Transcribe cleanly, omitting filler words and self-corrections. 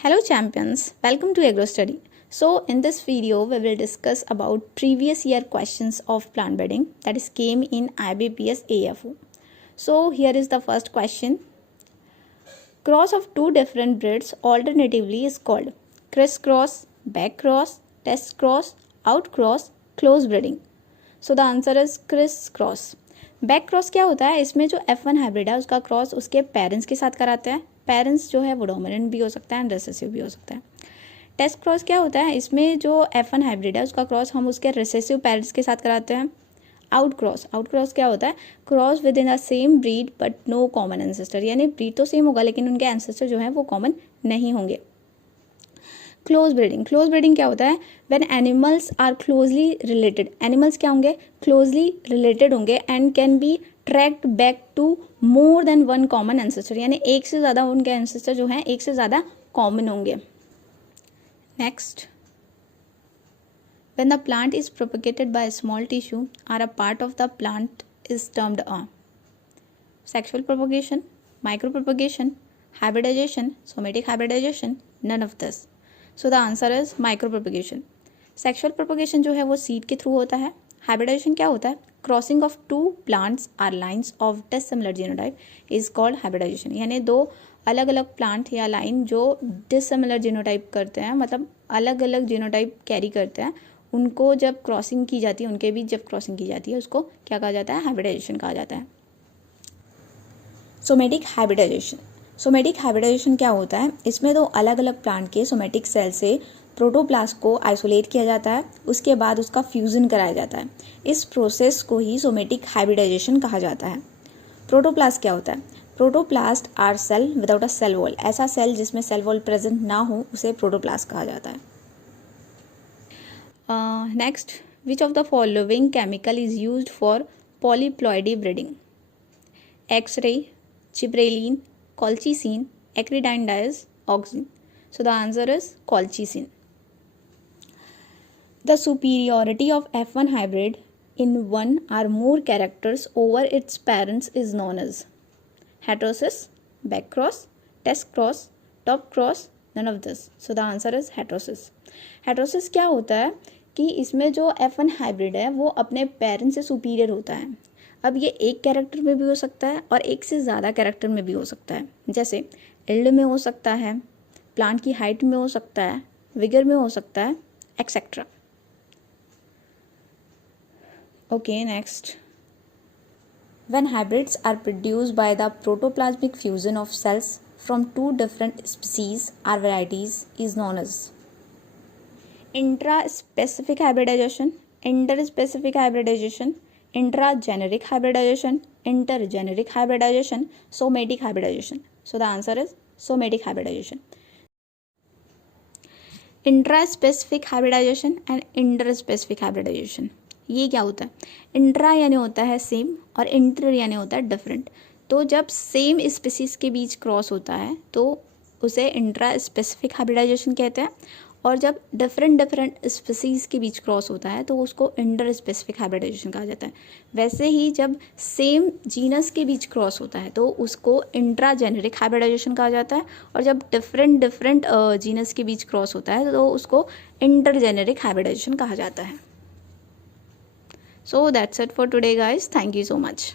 Hello champions, welcome to AgroStudy. So in this video we will discuss about previous year questions of plant breeding that is came in IBPS AFO. So here is the first question. Cross of two different breeds alternatively is called criss-cross, back-cross, test-cross, out-cross, close breeding. So the answer is criss-cross. Back cross क्या होता है? इसमें जो F1 hybrid है उसका cross उसके parents के साथ कराते हैं. पेरेंट्स जो है वो डोमिनेंट भी हो सकता है एंड रिसेसिव भी हो सकता है. टेस्ट क्रॉस क्या होता है? इसमें जो F1 हाइब्रिड है उसका क्रॉस हम उसके रिसेसिव पेरेंट्स के साथ कराते हैं. आउट क्रॉस क्या होता है? Cross within the same breed but no common ancestor, यानी ब्रीड तो सेम होगा लेकिन उनके एंसेस्टर जो है वो कॉमन नहीं होंगे. क्लोज ब्रीडिंग क्या होता है? When animals are closely related. Animals क्या होंगे? क्लोजली रिलेटेड होंगे and can be tracked back to more than one common ancestor, यानी एक से ज़्यादा उनके एंसेस्टर जो हैं एक से ज़्यादा कॉमन होंगे. Next, when the plant is propagated by small tissue or a part of the plant is termed asexual propagation, micro propagation, hybridization, somatic hybridization, none of this. So the answer is micro propagation. Sexual propagation जो है वो seed के through होता है. Hybridisation क्या होता है? Crossing of two plants or lines of dissimilar genotype is called hybridization, यानी दो अलग अलग प्लांट या लाइन जो डिसिमिलर जीनोटाइप करते हैं, मतलब अलग अलग जीनोटाइप कैरी करते हैं, उनको जब क्रॉसिंग की जाती है, उनके बीच जब क्रॉसिंग की जाती है उसको क्या कहा जाता है? हाइब्रिडाइजेशन कहा जाता है. सोमेटिक हाइब्रिडाइजेशन क्या होता है? इसमें दो अलग अलग प्लांट के सोमेटिक सेल से प्रोटोप्लास्ट को आइसोलेट किया जाता है, उसके बाद उसका फ्यूजन कराया जाता है. इस प्रोसेस को ही सोमेटिक हाइब्रिडाइजेशन कहा जाता है. प्रोटोप्लास्ट क्या होता है? Protoplast are cell without a cell wall. ऐसा सेल जिसमें सेल वॉल प्रेजेंट ना हो उसे प्रोटोप्लास्ट कहा जाता है. Next, which of the following chemical is used for polyploidy breeding? X-ray, gibberellin, colchicine, acridine oxime. So the answer is colchicine. The superiority of F1 hybrid in one or more characters over its parents is known as heterosis, back cross, test cross, top cross, none of this. So the answer is heterosis. Heterosis क्या होता है कि इसमें जो F1 hybrid है वो अपने parent से सुपीरियर होता है. अब ये एक कैरेक्टर में भी हो सकता है और एक से ज़्यादा कैरेक्टर में भी हो सकता है. जैसे एल्ड में हो सकता है, प्लांट की हाइट में हो सकता है, विगर में हो सकता है, etcetera. Okay, next, when hybrids are produced by the protoplasmic fusion of cells from two different species or varieties is known as intra specific hybridization, inter specific hybridization, intrageneric hybridization, intergeneric hybridization, somatic hybridization. So the answer is somatic hybridization. Intraspecific hybridization and interspecific hybridization. ये क्या होता है? Intra यानी होता है same और inter यानी होता है डिफरेंट. तो जब सेम स्पीसीज के बीच क्रॉस होता है तो उसे इंट्रा स्पेसिफिक हाइब्रिडाइजेशन कहते हैं, और जब डिफरेंट स्पीसीज के बीच क्रॉस होता है तो उसको इंटर स्पेसिफिक हाइब्रिडाइजेशन कहा जाता है. वैसे ही जब सेम जीनस के बीच क्रॉस होता है तो उसको इंट्राजेनेरिक हाइब्रिडाइजेशन कहा जाता है, और जब डिफरेंट जीनस के बीच क्रॉस होता है तो उसको इंटरजेनेरिक हाइब्रिडाइजेशन कहा जाता है. So that's it for today guys. Thank you so much.